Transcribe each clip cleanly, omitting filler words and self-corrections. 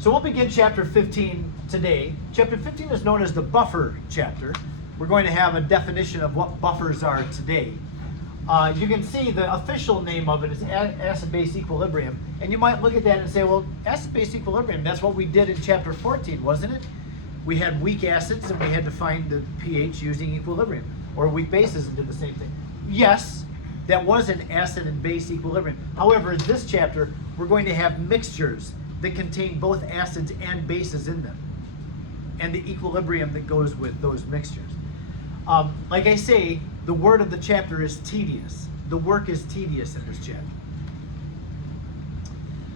So we'll begin chapter 15 today. Chapter 15 is known as the buffer chapter. We're going to have a definition of what buffers are today. You can see the official name of it is acid-base equilibrium. And you might look at that and say, well, acid-base equilibrium, that's what we did in chapter 14, wasn't it? We had weak acids and we had to find the pH using equilibrium. Or weak bases and did the same thing. Yes, that was an acid and base equilibrium. However, in this chapter, we're going to have mixtures that contain both acids and bases in them, and the equilibrium that goes with those mixtures. Like I say, the word of the chapter is tedious. The work is tedious in this chapter.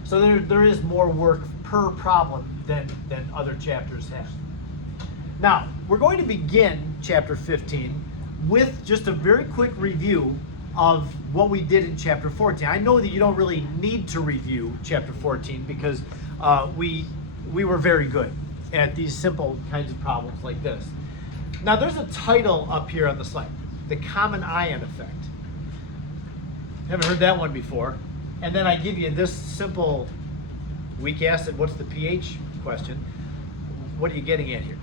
So there is more work per problem than other chapters have. Now, we're going to begin chapter 15 with just a very quick review of what we did in chapter 14. I know that you don't really need to review chapter 14 because we were very good at these simple kinds of problems like this. Now there's a title up here on the slide, the common ion effect. Haven't heard that one before. And then I give you this simple weak acid, what's the pH question. What are you getting at here?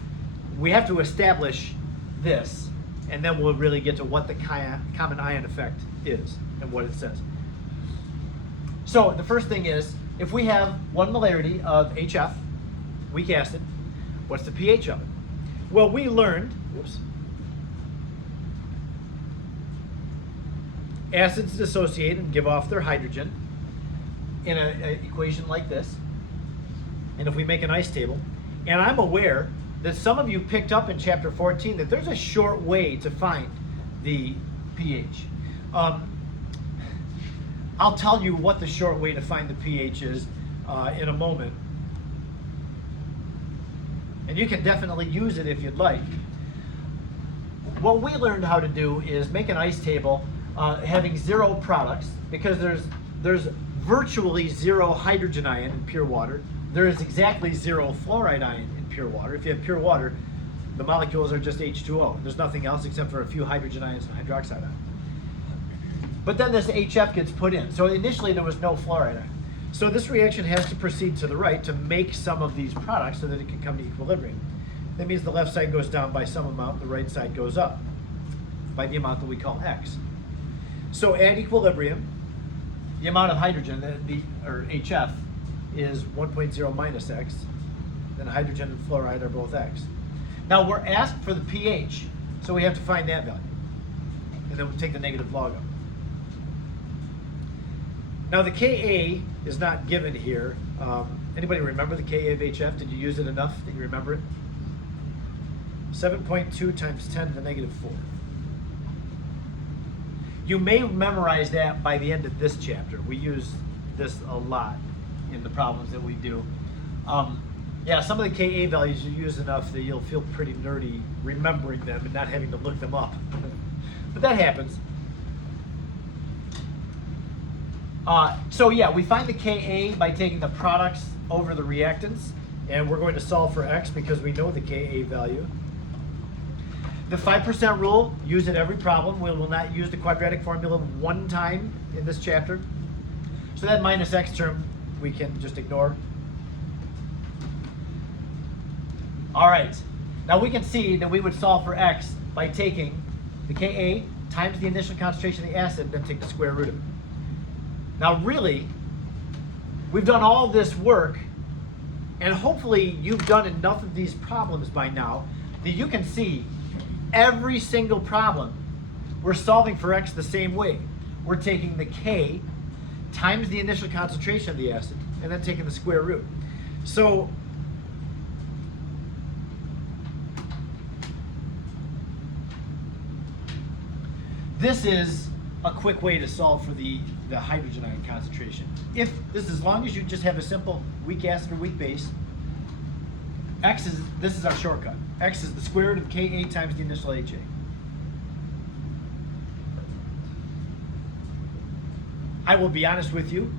We have to establish this, and then we'll really get to what the common ion effect is and what it says. So the first thing is, if we have 1 molarity of HF, weak acid, what's the pH of it? Well, we learned, acids dissociate and give off their hydrogen in an equation like this. And if we make an ice table, and I'm aware that some of you picked up in chapter 14 that there's a short way to find the pH. I'll tell you what the short way to find the pH is in a moment. And you can definitely use it if you'd like. What we learned how to do is make an ice table having 0 products, because there's virtually 0 hydrogen ion in pure water. There is exactly 0 fluoride ion in pure water. If you have pure water, the molecules are just H2O. There's nothing else except for a few hydrogen ions and hydroxide ions. But then this HF gets put in. So initially there was no fluoride ion. So this reaction has to proceed to the right to make some of these products so that it can come to equilibrium. That means the left side goes down by some amount, the right side goes up by the amount that we call X. So at equilibrium, the amount of hydrogen, or HF, is 1.0 minus X. Then hydrogen and fluoride are both X. Now we're asked for the pH, so we have to find that value. And then we'll take the negative log of it. Now the Ka is not given here. Anybody remember the Ka of HF? Did you use it enough that you remember it? 7.2 times 10 to the negative 4. You may memorize that by the end of this chapter. We use this a lot in the problems that we do. Yeah, some of the Ka values you use enough that you'll feel pretty nerdy remembering them and not having to look them up. But that happens. So yeah, we find the Ka by taking the products over the reactants, and we're going to solve for X because we know the Ka value. The 5% rule, use it every problem. We will not use the quadratic formula one time in this chapter. So that minus X term we can just ignore. All right, now we can see that we would solve for X by taking the Ka times the initial concentration of the acid, then take the square root of it. Now really, we've done all this work, and hopefully you've done enough of these problems by now that you can see every single problem we're solving for X the same way. We're taking the K times the initial concentration of the acid, and then taking the square root. So this is a quick way to solve for the hydrogen ion concentration. If this, as long as you just have a simple weak acid or weak base, this is our shortcut. X is the square root of Ka times the initial HA. I will be honest with you,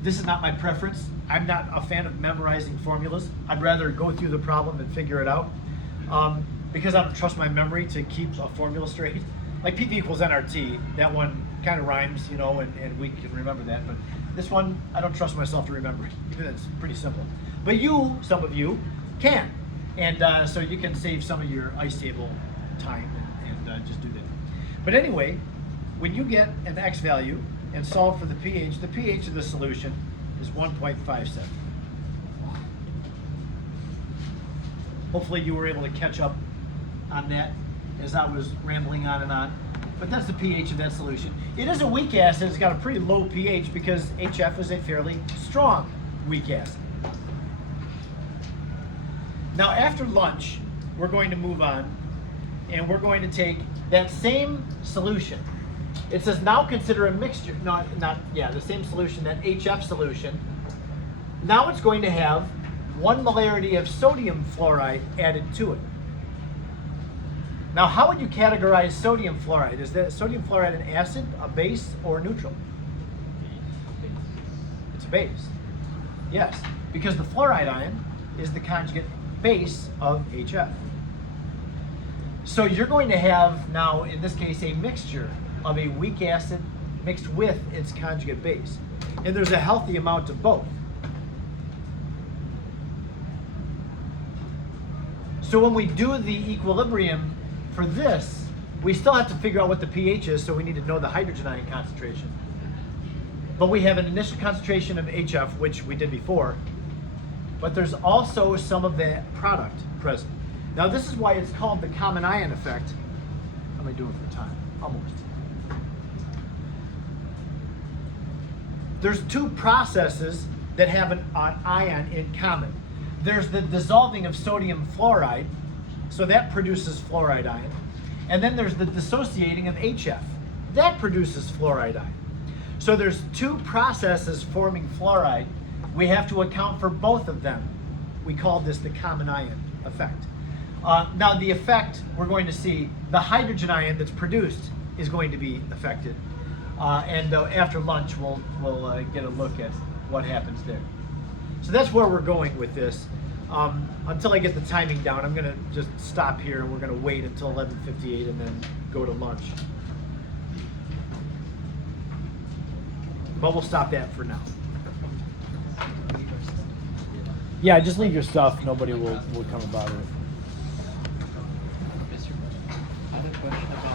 this is not my preference. I'm not a fan of memorizing formulas. I'd rather go through the problem and figure it out because I don't trust my memory to keep a formula straight. Like PV equals nRT, that one kind of rhymes, you know, and we can remember that, but This one, I don't trust myself to remember, even though it's pretty simple. But some of you, can. And so you can save some of your ice table time and just do that. But anyway, when you get an X value and solve for the pH of the solution is 1.57. Hopefully you were able to catch up on that as I was rambling on and on. But that's the pH of that solution. It is a weak acid. It's got a pretty low pH because HF is a fairly strong weak acid. Now after lunch, we're going to move on and we're going to take that same solution. It says now consider a mixture, the same solution, that HF solution. Now it's going to have 1 molarity of sodium fluoride added to it. Now how would you categorize sodium fluoride? Is that sodium fluoride an acid, a base, or neutral? It's a base. Yes, because the fluoride ion is the conjugate base of HF. So you're going to have now, in this case, a mixture of a weak acid mixed with its conjugate base. And there's a healthy amount of both. So when we do the equilibrium for this, we still have to figure out what the pH is, so we need to know the hydrogen ion concentration. But we have an initial concentration of HF, which we did before, but there's also some of that product present. Now this is why it's called the common ion effect. How am I doing for time? Almost. There's two processes that have an ion in common. There's the dissolving of sodium fluoride, so that produces fluoride ion. And then there's the dissociating of HF. That produces fluoride ion. So there's two processes forming fluoride. We have to account for both of them. We call this the common ion effect. Now the effect, we're going to see, the hydrogen ion that's produced is going to be affected. And after lunch, we'll get a look at what happens there. So that's where we're going with this. Until I get the timing down, I'm going to just stop here and we're going to wait until 11:58 and then go to lunch. But we'll stop that for now. Yeah, just leave your stuff. Nobody will come about it. I have a question about